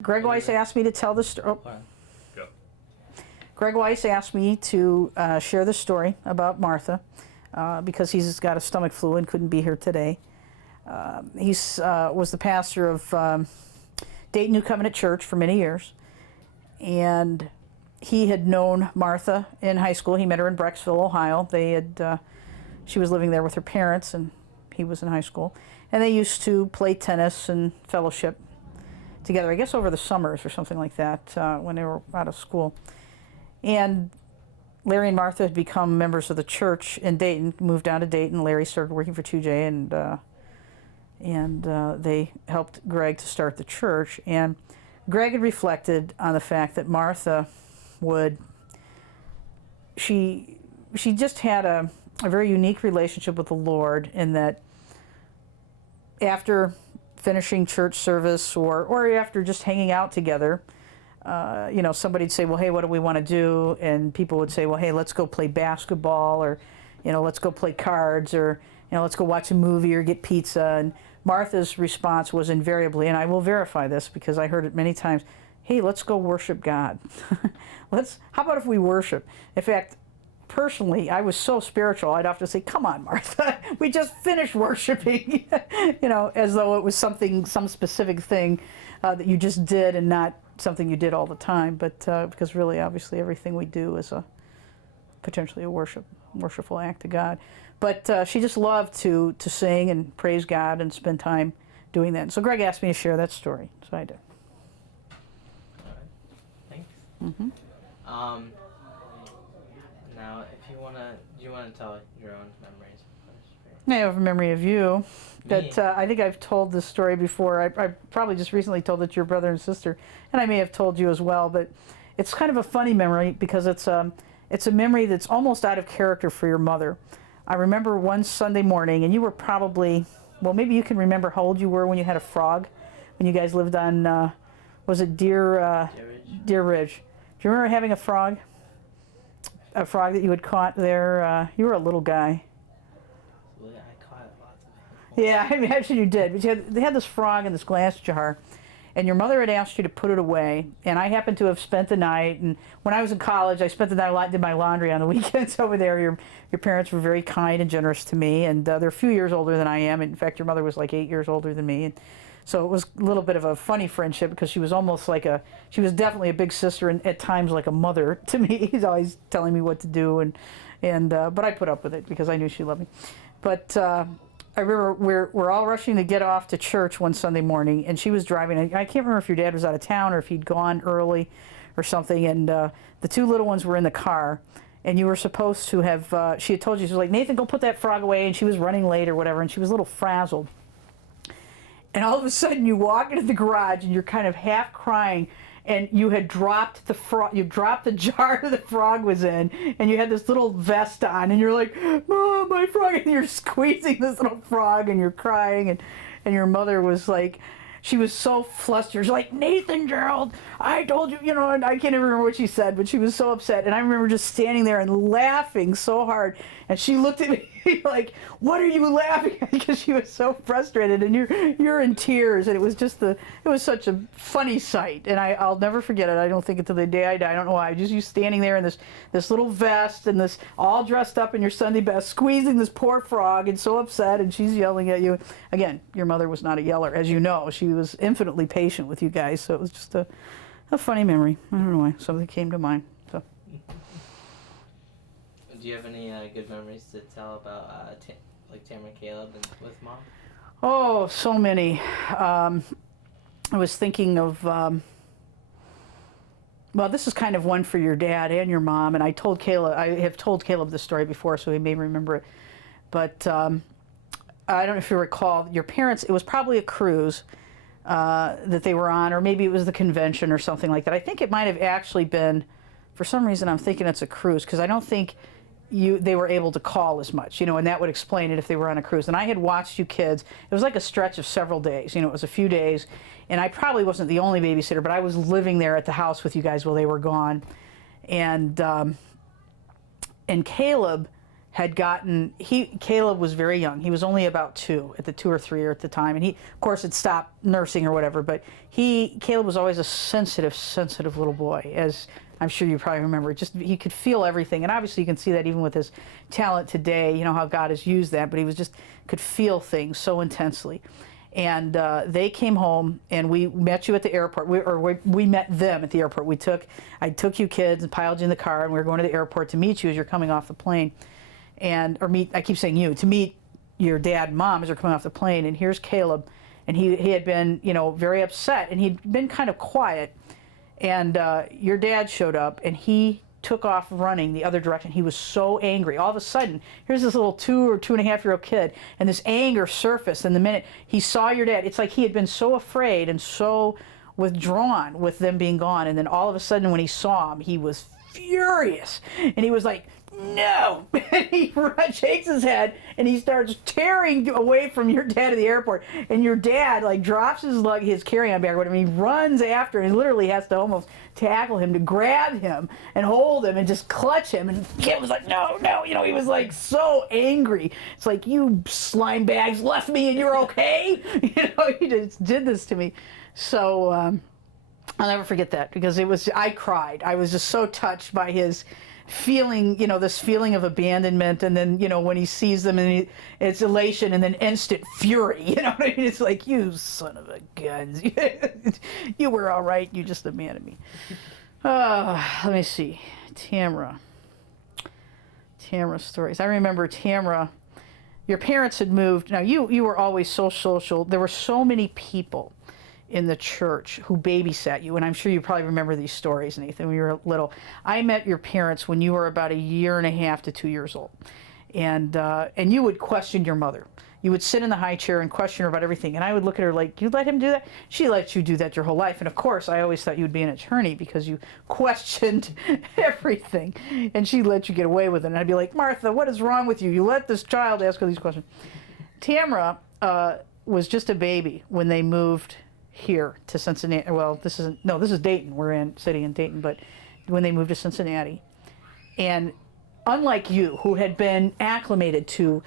Greg Weiss asked me to tell the story. Go. Greg Weiss asked me to share the story about Martha because he's got a stomach flu and couldn't be here today. He was the pastor of Dayton New Covenant Church for many years, and he had known Martha in high school. He met her in Brecksville, Ohio. She was living there with her parents, and he was in high school. And they used to play tennis and fellowship together, I guess over the summers or something like that, when they were out of school. And Larry and Martha had become members of the church in Dayton, moved down to Dayton. Larry started working for 2J, and they helped Greg to start the church. And Greg had reflected on the fact that Martha she just had a very unique relationship with the Lord, in that after finishing church service or after just hanging out together, somebody'd say, well, hey, what do we want to do? And people would say, well, hey, let's go play basketball, or, let's go play cards, or, let's go watch a movie or get pizza. And Martha's response was invariably, and I will verify this because I heard it many times, hey, let's go worship God. How about if we worship? In fact, personally, I was so spiritual, I'd often say, come on, Martha, we just finished worshiping, as though it was some specific thing that you just did and not something you did all the time. But because really, obviously, everything we do is potentially a worshipful act to God. But she just loved to sing and praise God and spend time doing that. And so Greg asked me to share that story, so I did. All right. Thanks. Mm-hmm. Now, if you do you want to tell your own memories first? I have a memory of you that I think I've told this story before. I probably just recently told it to your brother and sister, and I may have told you as well. But it's kind of a funny memory because it's a memory that's almost out of character for your mother. I remember one Sunday morning, and you were probably, well, maybe you can remember how old you were when you had a frog, when you guys lived on, was it Deer Ridge? Do you remember having a frog? A frog that you had caught there? You were a little guy. Well, I caught lots of them. Yeah, I imagine you did. But they had this frog in this glass jar, and your mother had asked you to put it away. And I happened to have spent the night. And when I was in college, I spent the night, did my laundry on the weekends over there. Your parents were very kind and generous to me, and they're a few years older than I am. In fact, your mother was like 8 years older than me. And so it was a little bit of a funny friendship because she was almost she was definitely a big sister and at times like a mother to me. She's always telling me what to do, but I put up with it because I knew she loved me. But I remember we're all rushing to get off to church one Sunday morning, and she was driving. I can't remember if your dad was out of town or if he'd gone early or something, and the two little ones were in the car. And you were supposed to have, she had told you, she was like, Nathan, go put that frog away, and she was running late or whatever, and she was a little frazzled. And all of a sudden, you walk into the garage, and you're kind of half crying, and you had dropped the frog. You dropped the jar the frog was in, and you had this little vest on, and you're like, "Mom, my frog!" And you're squeezing this little frog, and you're crying, and your mother was like, she was so flustered. She's like, Nathan, Gerald, I told you, and I can't even remember what she said, but she was so upset. And I remember just standing there and laughing so hard. And she looked at me like, what are you laughing at? Because she was so frustrated, and you're in tears. And it was just it was such a funny sight. And I'll never forget it. I don't think until the day I die. I don't know why. Just you standing there in this little vest and this all dressed up in your Sunday best, squeezing this poor frog and so upset. And she's yelling at you. Again, your mother was not a yeller, as you know. She was infinitely patient with you guys. So it was just a funny memory. I don't know why. Something came to mind. So. Do you have any good memories to tell about like Tamara and Caleb and with Mom? Oh, so many. I was thinking of, well, this is kind of one for your dad and your mom, and I have told Caleb this story before, so he may remember it. But I don't know if you recall, your parents, it was probably a cruise that they were on, or maybe it was the convention or something like that. I think it might have actually been, for some reason I'm thinking it's a cruise, because I don't think they were able to call as much, and that would explain it if they were on a cruise. And I had watched you kids. It was like a stretch of several days. It was a few days, and I probably wasn't the only babysitter, but I was living there at the house with you guys while they were gone. And Caleb had gotten, Caleb was very young. He was only about 2 at the 2 or 3 or at the time. And he, of course, had stopped nursing or whatever, but Caleb was always a sensitive little boy, as I'm sure you probably remember. Just, he could feel everything. And obviously you can see that even with his talent today, you know, how God has used that, but he was just, could feel things so intensely. And they came home, and we met you at the airport. We met them at the airport. I took you kids and piled you in the car, and we were going to the airport to meet you as you're coming off the plane. I keep saying you, to meet your dad and mom as they're coming off the plane. And here's Caleb, and he had been, you know, very upset, and he'd been kind of quiet. And your dad showed up, and he took off running the other direction. He was so angry. All of a sudden, here's this little 2 or 2.5-year-old kid, and this anger surfaced. And the minute he saw your dad, it's like he had been so afraid and so withdrawn with them being gone. And then all of a sudden, when he saw him, he was furious. And he was like, no! And he shakes his head, and he starts tearing away from your dad at the airport. And your dad, like, drops his carry-on bag or whatever, and he runs after, and he literally has to almost tackle him to grab him and hold him and just clutch him. And Kid was like, no, you know, he was like so angry. It's like, you slime bags left me and you're okay? You know, he just did this to me. So I'll never forget that, because I cried. I was just so touched by his feeling, you know, this feeling of abandonment, and then, you know, when he sees them, and it's elation and then instant fury, you know what I mean? It's like, you son of a guns. You were all right, you just abandoned me. Let me see. Tamra stories. I remember Tamra, your parents had moved. Now you were always so social. There were so many people in the church who babysat you, and I'm sure you probably remember these stories, Nathan, when you were little. I met your parents when you were about 1.5 to 2 years old, and you would question your mother. You would sit in the high chair and question her about everything, and I would look at her like, you let him do that? She let you do that your whole life. And of course, I always thought you would be an attorney because you questioned everything, and she let you get away with it. And I'd be like, Martha, what is wrong with you? You let this child ask her these questions. Tamra was just a baby when they moved here to Cincinnati. Well, this is Dayton. We're sitting in Dayton, but when they moved to Cincinnati. And unlike you, who had been acclimated to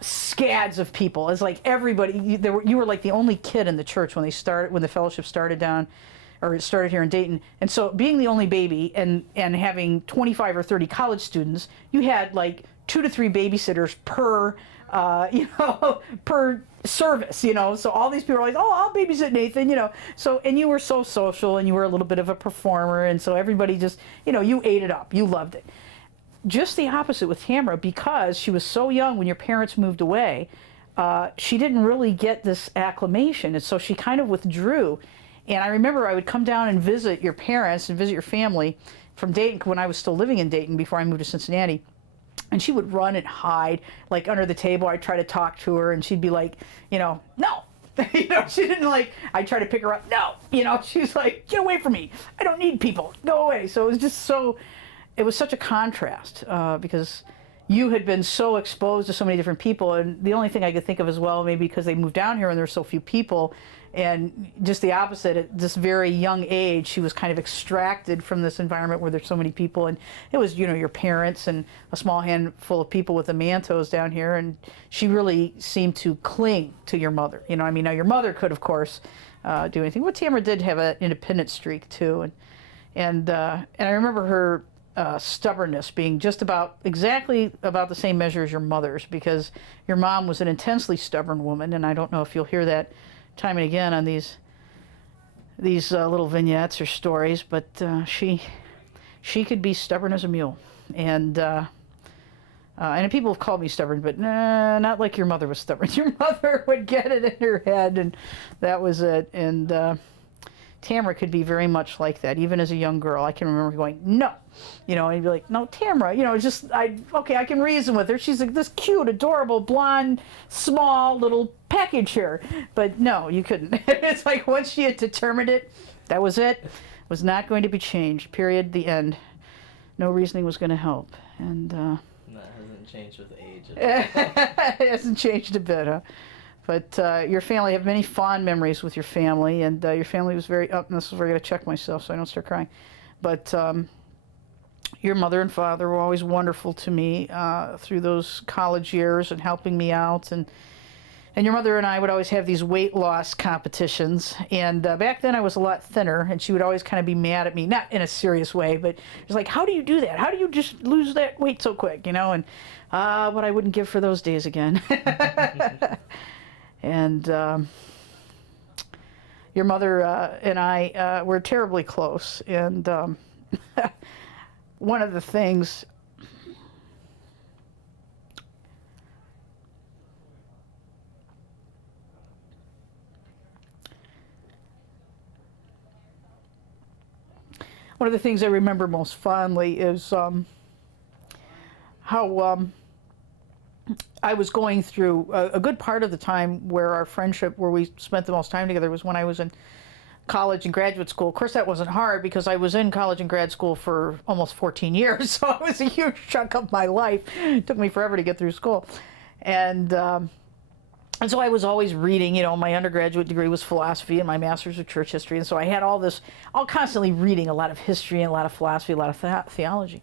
scads of people, as like everybody, you were like the only kid in the church when the fellowship started here in Dayton. And so being the only baby and having 25 or 30 college students, you had like 2 to 3 babysitters per per service, you know. So all these people are like, oh, I'll babysit Nathan, you know. So, and you were so social, and you were a little bit of a performer, and so everybody just, you know, you ate it up. You loved it. Just the opposite with Tamra, because she was so young when your parents moved away, she didn't really get this acclimation, and so she kind of withdrew. And I remember I would come down and visit your parents and visit your family from Dayton when I was still living in Dayton before I moved to Cincinnati. And she would run and hide, like under the table. I'd try to talk to her, and she'd be like, you know, no. You know, she didn't like, I'd try to pick her up. No. You know, she's like, get away from me. I don't need people. Go away. So it was such a contrast because you had been so exposed to so many different people. And the only thing I could think of as well, maybe because they moved down here and there's so few people, and just the opposite, at this very young age, she was kind of extracted from this environment where there's so many people. And it was, you know, your parents and a small handful of people with the Mantos down here. And she really seemed to cling to your mother. You know, I mean, now your mother could, of course, do anything. Well, Tamara did have an independent streak, too. And I remember her stubbornness being exactly about the same measure as your mother's, because your mom was an intensely stubborn woman. And I don't know if you'll hear that time and again on these little vignettes or stories, but she could be stubborn as a mule, and people have called me stubborn, but not like your mother was stubborn. Your mother would get it in her head, and that was it. And Tamara could be very much like that, even as a young girl. I can remember going, no, you know, and you'd be like, no, Tamara, you know, I can reason with her. She's like this cute, adorable, blonde, small little package here. But no, you couldn't. It's like once she had determined it, that was it. It was not going to be changed. Period. The end. No reasoning was going to help. And that hasn't changed with age. It hasn't changed a bit, huh? But your family, have many fond memories with your family, and your family was very, and this is where I got to check myself so I don't start crying. But your mother and father were always wonderful to me through those college years and helping me out. And your mother and I would always have these weight loss competitions. And back then I was a lot thinner, and she would always kind of be mad at me, not in a serious way, but it was like, how do you do that? How do you just lose that weight so quick, you know? And what I wouldn't give for those days again. And your mother and I were terribly close. And one of the things I remember most fondly is how I was going through a good part of the time where our friendship, where we spent the most time together, was when I was in college and graduate school. Of course, that wasn't hard because I was in college and grad school for almost 14 years, so it was a huge chunk of my life. It took me forever to get through school. And so I was always reading, you know, my undergraduate degree was philosophy and my master's was church history. And so I had all constantly reading a lot of history and a lot of philosophy, a lot of theology.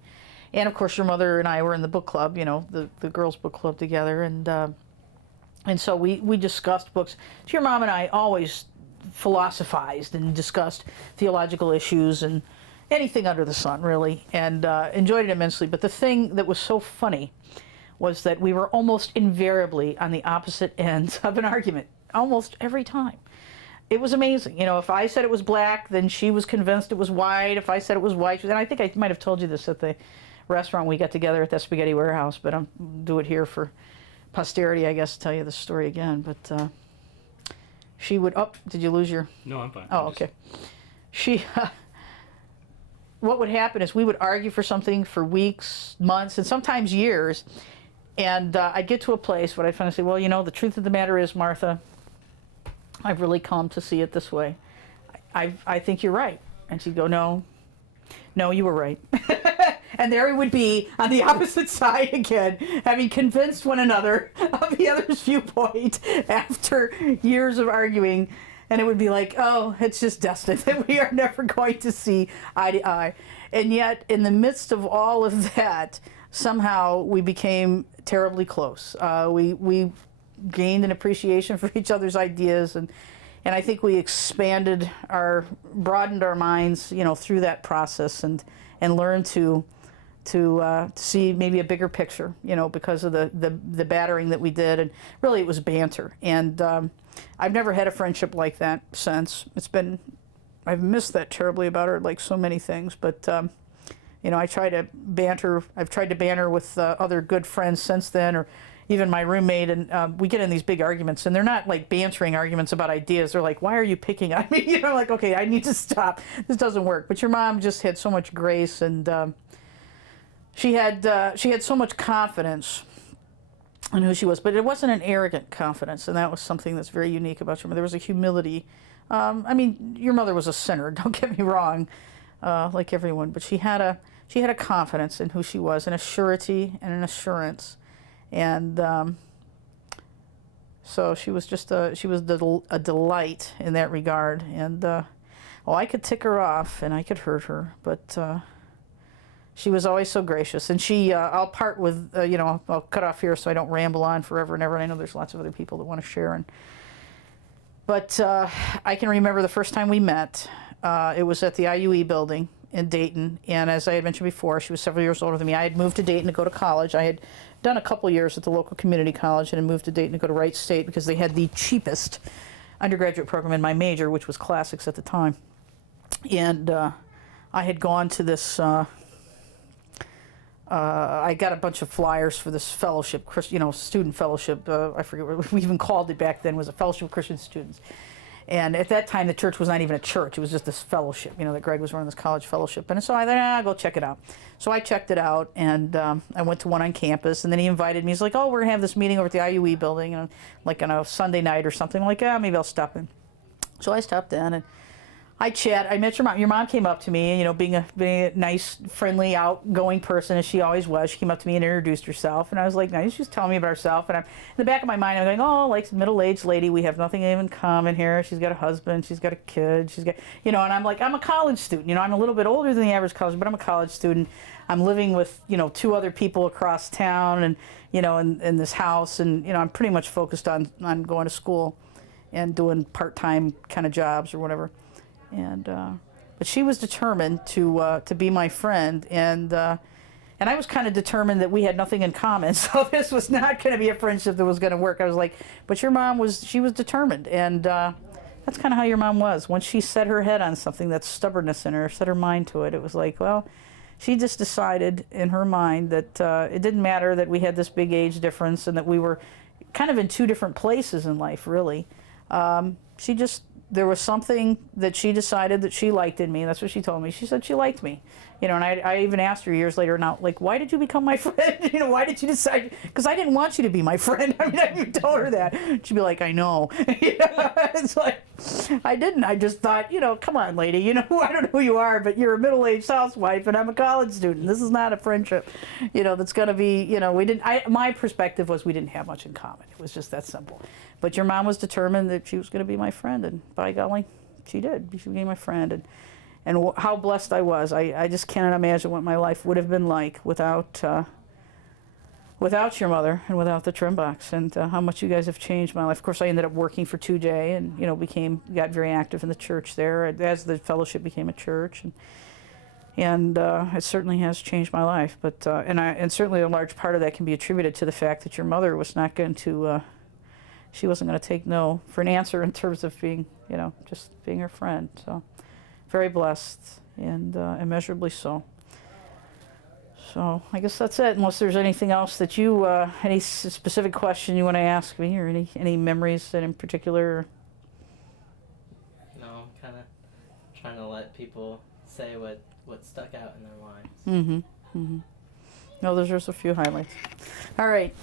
And of course, your mother and I were in the book club, you know, the girls' book club together. And so we discussed books. So your mom and I always philosophized and discussed theological issues and anything under the sun, really, and enjoyed it immensely. But the thing that was so funny was that we were almost invariably on the opposite ends of an argument, almost every time. It was amazing. You know, if I said it was black, then she was convinced it was white. If I said it was white, and I think I might have told you this at the restaurant we got together at the Spaghetti Warehouse, but I'll do it here for posterity, I guess, to tell you the story again. But she would, did you lose your? No, I'm fine. Oh, okay. She, what would happen is we would argue for something for weeks, months, and sometimes years. And I'd get to a place where I'd finally say, well, you know, the truth of the matter is, Martha, I've really come to see it this way. I think you're right. And she'd go, no, you were right. And there we would be on the opposite side again, having convinced one another of the other's viewpoint after years of arguing. And it would be like, oh, it's just destined that we are never going to see eye to eye. And yet, in the midst of all of that, somehow we became terribly close. We gained an appreciation for each other's ideas, and I think we broadened our minds, you know, through that process, and learned to see maybe a bigger picture, you know, because of the battering that we did. And really it was banter. And I've never had a friendship like that since. I've missed that terribly about her, like so many things. But you know, I've tried to banter with other good friends since then, or even my roommate, and we get in these big arguments, and they're not like bantering arguments about ideas. They're like, why are you picking on me? You know, like, okay, I need to stop. This doesn't work. But your mom just had so much grace, and she had so much confidence in who she was, but it wasn't an arrogant confidence, and that was something that's very unique about your mother. There was a humility. I mean, your mother was a sinner, don't get me wrong, like everyone, but she had a confidence in who she was, and a surety and an assurance. And so she was a delight in that regard. And I could tick her off and I could hurt her, but she was always so gracious. And I'll part with, I'll cut off here so I don't ramble on forever and ever. And I know there's lots of other people that want to share. But I can remember the first time we met. It was at the IUE building in Dayton, and as I had mentioned before, she was several years older than me. I had moved to Dayton to go to college. I had done a couple years at the local community college and had moved to Dayton to go to Wright State because they had the cheapest undergraduate program in my major, which was classics at the time. And I had gone to this, I got a bunch of flyers for this fellowship, student fellowship. I forget what we even called it back then. It was a fellowship of Christian students. And at that time, the church was not even a church. It was just this fellowship, that Greg was running this college fellowship. And so I thought, I'll go check it out. So I checked it out, and I went to one on campus. And then he invited me. He's like, we're going to have this meeting over at the IUE building, like on a Sunday night or something. I'm like, maybe I'll stop in. So I stopped in, and I chat. I met your mom. Your mom came up to me, being a nice, friendly, outgoing person as she always was. She came up to me and introduced herself, and I was like, nice. She was telling me about herself, and I'm in the back of my mind, I'm going, oh, like middle-aged lady, we have nothing in common here. She's got a husband, she's got a kid, she's got, and I'm like, I'm a college student. I'm a little bit older than the average college, but I'm a college student. I'm living with, 2 other people across town, and in this house, and I'm pretty much focused on going to school and doing part-time kind of jobs or whatever. And but she was determined to be my friend, and I was kind of determined that we had nothing in common, so this was not going to be a friendship that was going to work. I was like, but your mom was determined, and that's kind of how your mom was. Once she set her head on something, that stubbornness in her, set her mind to it, it was like, well, she just decided in her mind that it didn't matter that we had this big age difference and that we were kind of in 2 different places in life, really. There was something that she decided that she liked in me. That's what she told me. She said she liked me. And I even asked her years later, now, like, why did you become my friend? Why did you decide? Because I didn't want you to be my friend. I mean, I even told her that. She'd be like, I know. It's like, I didn't. I just thought, come on, lady. I don't know who you are, but you're a middle-aged housewife, and I'm a college student. This is not a friendship, that's going to be, we didn't, my perspective was we didn't have much in common. It was just that simple. But your mom was determined that she was going to be my friend, and by golly, she did. She became my friend, and how blessed I was. I just cannot imagine what my life would have been like without your mother and without the trim box, and how much you guys have changed my life. Of course, I ended up working for 2J, and got very active in the church there as the fellowship became a church, and it certainly has changed my life. But and certainly a large part of that can be attributed to the fact that your mother was not going to. She wasn't going to take no for an answer in terms of being, just being her friend. So, very blessed, and immeasurably so. So, I guess that's it, unless there's anything else that you, any specific question you want to ask me, or any memories that in particular. No, I'm kind of trying to let people say what stuck out in their minds. Mm-hmm. Mm-hmm. No, there's just a few highlights. All right.